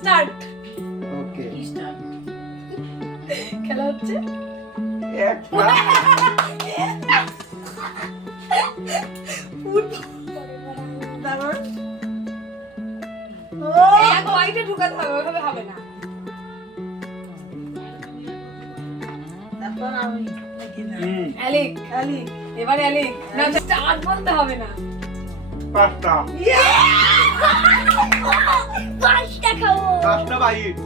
Start. Okay start. খেলা হচ্ছে। তারপর এক হোয়াইটে ঢুকাতে হবে, ওইভাবে হবে না। তারপর আমি অ্যালিক, অ্যালিক, এবার অ্যালিক। না স্টার্ট বলতে হবে না। পাঁচটা পাঁচটা খাবো। পাঁচটা বাইট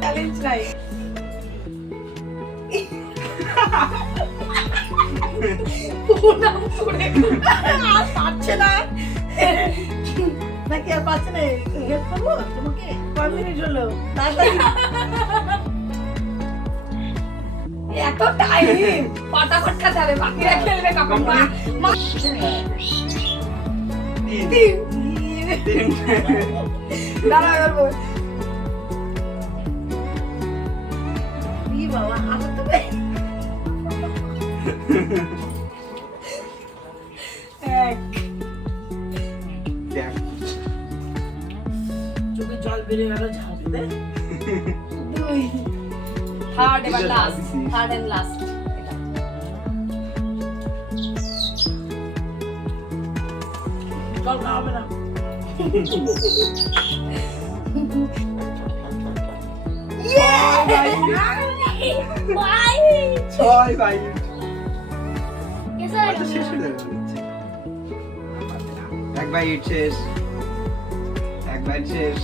চ্যালেঞ্জ নাই। আর পারছে না নাকি? আর পারছে না? হেল্প করবো তোমাকে? কয় মিনিট হলো? তাড়াতাড়ি। এত টাইম ফটাফট খাতে হবে, বাকিরা খেলবে কখন? তিন। দাঁড়া এবার বল। ই বাবা, আমার তো এক। চোখে জল বেরিয়ে গেল ঝাঁপতে। দুই। থার্ড এবার লাস্ট, থার্ড এন্ড লাস্ট। জল খাওয়াবে না। ছয় বাইট এসে শেষ হয়ে যাবে এক বাইট শেষ, এক বাইট শেষ।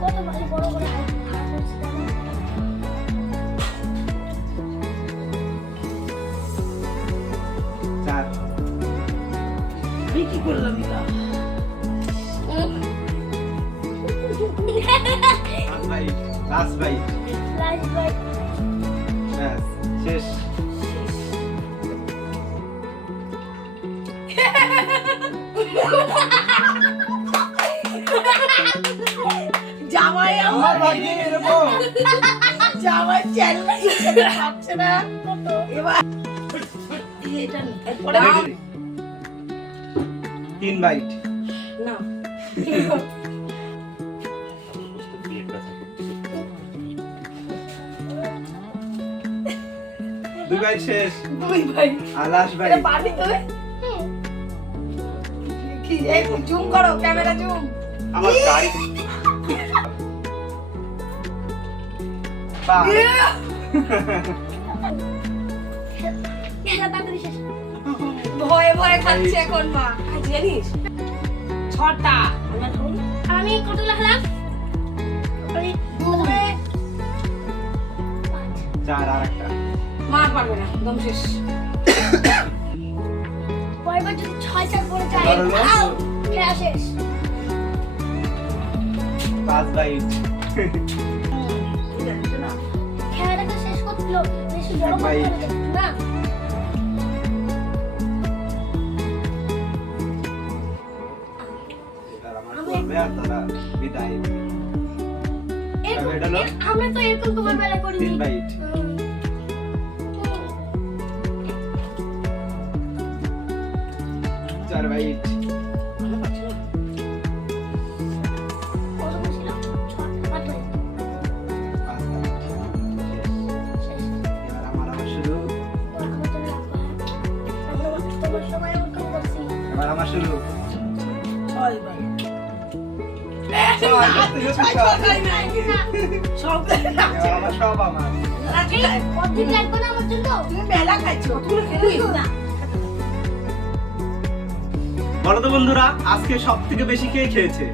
কত বড় বড় বড় চার আমি কি করলাম এটা? পাঁচ bite, last bite, last bite. ব্যাস শেষ। জামাই আমার ভাগ্যে এরকম জামাই চ্যালেঞ্জ পাচ্ছে না। এবার এটা পরে তিন বাইট, না। দুই বাইট শেষ, দুই ভাই আর লাস্ট বাইট। এটা পারবি তুই? কি এই জুম করো, ক্যামেরা জুম। আমার গাড়ি পাঁচ। এটা তাড়াতাড়ি শেষ। ভয়ে ভয়ে খাচ্ছে এখন মা। খাচ্ছি জানিস? ছটা। আমি কতগুলো খেলাম? আমি পাঁচ। চার আর একটা। মা আর পারবে না, একদম শেষ। পরেরবার যদি 6-4 করে যায়, ধরো না। আউ, খেলা শেষ। পাঁচ বাইট। খেলাটা শেষ করছিল, বেশি বড় ভাই। করতে হবে না। এবার আমার করবে আর তারা বিদায়। এরকম- এটা হলো? আমরা তো এরকম তোমার বেলা করিনি। তিন বাইট। চার বাইট। কতগুলো ছিল? 6, 8 বাইট। পাঁচ বাইট। শেষ। শেষ। এবার আমার শুরু। আমার তো রাগ করে। তোমার সময় ওরকম করছি। এবার আমার শুরু। ছয় ভাই। ছয়। সব এবার আমার সব আমার। এই, অর্ধেক লাগবে না আমার জন্য? তুমি মেলা খাইছো, তুমি খেলোই না। বলো তো বন্ধুরা, আজকে সব থেকে বেশি কে খেয়েছে?